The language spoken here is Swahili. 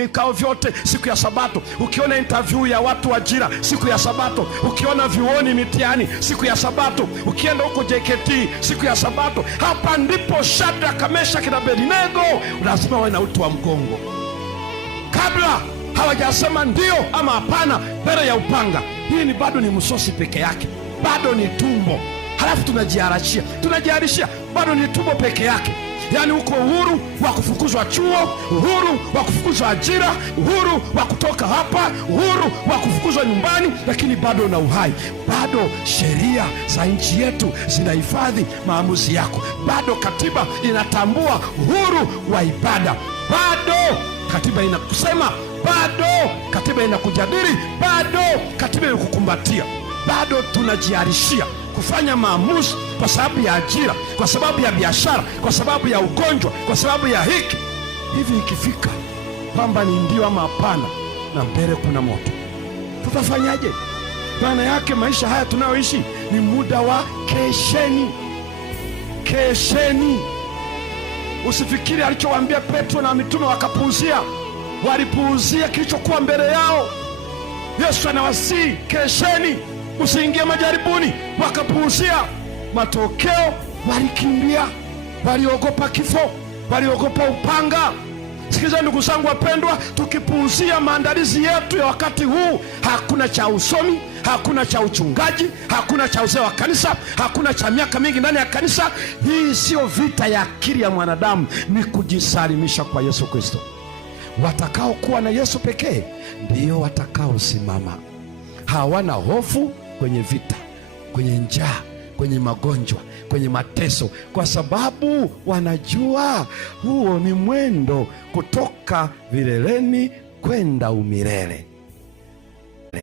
vikao vyote siku ya Sabato, ukiona interview ya watu wa ajira siku ya Sabato, ukiona vioni mitihani siku ya Sabato, ukienda huko JKT siku ya Sabato. Hapa ndipo Shadraka, Meshaki na Abednego lazima wawe na uti wa mgongo kabla hawajasema ndio ama hapana mbele ya upanga. Hii ni bado ni msosi peke yake, bado ni tumbo, halafu tunajiharishia bado ni tumbo peke yake. Yaani uko uhuru wa kufukuzwa chuo, uhuru wa kufukuzwa ajira, uhuru wa kutoka hapa, uhuru wa kufukuzwa nyumbani, lakini bado na uhai. Bado sheria za nchi yetu zinahifadhi maamuzi yako. Bado katiba inatambua uhuru wa ibada. Bado katiba inakusema, bado katiba inakujadili, bado katiba inakukumbatia. Bado tunajiharishia kufanya maamuzi kwa sababu ya ajira, kwa sababu ya biashara, kwa sababu ya ugonjwa, kwa sababu ya hiki. Hivi ikifika kwamba ni ndio ama hapana na mbele kuna moto, tutafanyaje? Maana yake maisha haya tunayoishi ni muda wa kesheni. Kesheni. Usifikiri alichowaambia Petro na mitume wakapuuzia. Walipuuzia kilichokuwa mbele yao. Yesu anawasihi kesheni, usiingie majaribuni. Wakapuuzia. Matokeo walikimbia, waliogopa kifo, waliogopa upanga. Sikiza ndugu zangu wapendwa, tukipuuzia maandalizi yetu ya wakati huu, hakuna cha usomi, hakuna cha uchungaji, hakuna cha uzee wa kanisa, hakuna cha miaka mingi ndani ya kanisa. Hii sio vita ya akili ya mwanadamu, ni kujisalimisha kwa Yesu Kristo. Watakao kuwa na Yesu pekee ndio watakaosimama. Hawana hofu kwenye vita, kwenye njaa, kwenye magonjwa, kwenye mateso, kwa sababu wanajua huo ni mwendo kutoka vileleni kwenda umilele.